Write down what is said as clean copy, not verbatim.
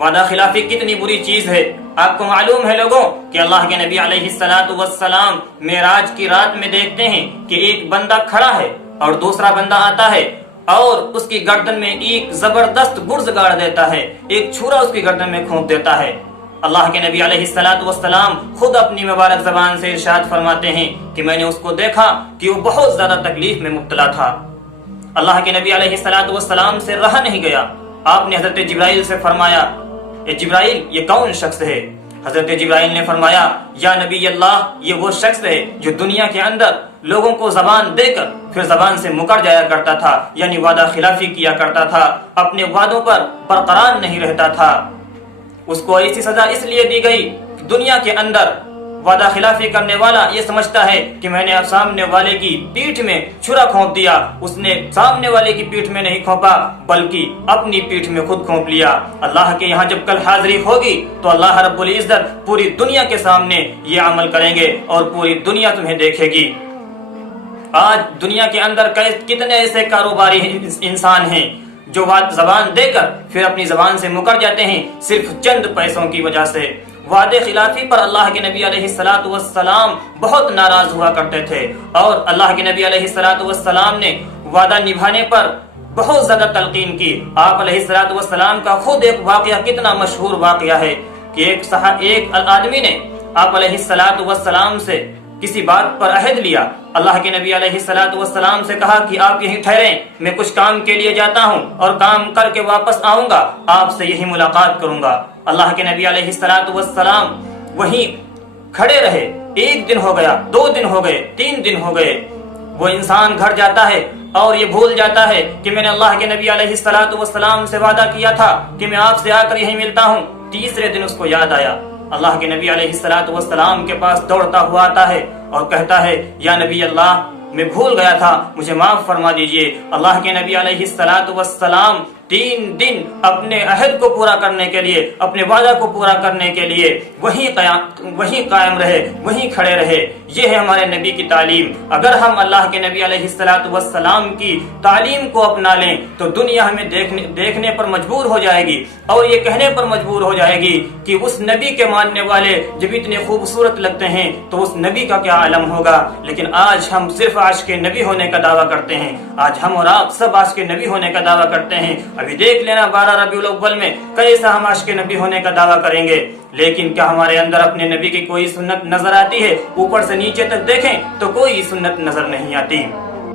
وعدہ خلافی کتنی بری چیز ہے۔ آپ کو معلوم ہے لوگوں کہ اللہ کے نبی علیہ السلام معراج کی رات میں دیکھتے ہیں کہ ایک بندہ کھڑا ہے اور دوسرا بندہ آتا ہے اور اس کی گردن میں ایک زبردست گرز گاڑ دیتا ہے، ایک چھرا اس کی گردن میں کھونپ دیتا ہے۔ اللہ کے نبی علیہ السلام خود اپنی مبارک زبان سے ارشاد فرماتے ہیں کہ میں نے اس کو دیکھا کہ وہ بہت زیادہ تکلیف میں مبتلا تھا۔ اللہ کے نبی علیہ السلام سے رہا نہیں گیا۔ آپ نے حضرت جبرائیل سے فرمایا، اے جبرائیل یہ کون شخص ہے؟ حضرت جبرائیل نے فرمایا، یا نبی اللہ یہ وہ شخص ہے جو دنیا کے اندر لوگوں کو زبان دے کر پھر زبان سے مکر جایا کرتا تھا، یعنی وعدہ خلافی کیا کرتا تھا، اپنے وعدوں پر برقرار نہیں رہتا تھا۔ اس کو ایسی سزا اس لیے دی گئی کہ دنیا کے اندر وعدہ خلافی کرنے والا یہ سمجھتا ہے کہ میں نے سامنے والے کی پیٹھ میں چھرا کھونپ دیا، اس نے سامنے والے کی پیٹھ میں نہیں کھونپا بلکہ اپنی پیٹھ میں خود کھونپ لیا۔ اللہ کے یہاں جب کل حاضری ہوگی تو اللہ رب العزت پوری دنیا کے سامنے یہ عمل کریں گے اور پوری دنیا تمہیں دیکھے گی۔ آج دنیا کے اندر کتنے ایسے کاروباری انسان ہیں جو زبان دے کر پھر اپنی زبان سے مکر جاتے ہیں صرف چند پیسوں کی وجہ سے۔ وعدے خلافی پر اللہ کے نبی علیہ السلام بہت ناراض ہوا کرتے تھے اور اللہ کے نبی علیہ السلام نے وعدہ نبھانے پر بہت زیادہ تلقین کی۔ آپ علیہ السلام کا خود ایک واقعہ کتنا مشہور واقعہ ہے کہ ایک آدمی نے آپ علیہ السلام سے کسی بات پر عہد لیا۔ اللہ کے نبی علیہ السلام سے کہا کہ آپ یہیں ٹھہریں، میں کچھ کام کے لیے جاتا ہوں اور کام کر کے واپس آؤں گا، آپ سے یہی ملاقات کروں گا۔ اللہ کے نبی علیہ السلام وہیں کھڑے رہے۔ ایک دن ہو گیا، 2 دن ہو گئے، 3 دن ہو گئے، وہ انسان گھر جاتا ہے اور یہ بھول جاتا ہے کہ میں نے اللہ کے نبی علیہ السلام سے وعدہ کیا تھا کہ میں آپ سے آ کر یہیں ملتا ہوں۔ تیسرے دن اس کو یاد آیا، اللہ کے نبی علیہ السلام کے پاس دوڑتا ہوا آتا ہے اور کہتا ہے، یا نبی اللہ میں بھول گیا تھا، مجھے معاف فرما دیجئے۔ اللہ کے نبی علیہ السلام 3 دن اپنے عہد کو پورا کرنے کے لیے، اپنے وعدہ کو پورا کرنے کے لیے وہیں قائم رہے، وہیں کھڑے رہے۔ یہ ہے ہمارے نبی کی تعلیم۔ اگر ہم اللہ کے نبی علیہ السلام کی تعلیم کو اپنا لیں تو دنیا ہمیں دیکھنے پر مجبور ہو جائے گی اور یہ کہنے پر مجبور ہو جائے گی کہ اس نبی کے ماننے والے جب اتنے خوبصورت لگتے ہیں تو اس نبی کا کیا عالم ہوگا۔ لیکن آج ہم صرف عاشق نبی ہونے کا دعویٰ کرتے ہیں، آج ہم اور آپ سب عاشق نبی ہونے کا دعویٰ کرتے ہیں۔ ابھی دیکھ لینا 12 ربیع الاول میں کیسا ہم عاشق نبی ہونے کا دعویٰ کریں گے، لیکن کیا ہمارے اندر اپنے نبی کی کوئی سنت نظر آتی ہے؟ اوپر سے نیچے تک دیکھیں تو کوئی سنت نظر نہیں آتی۔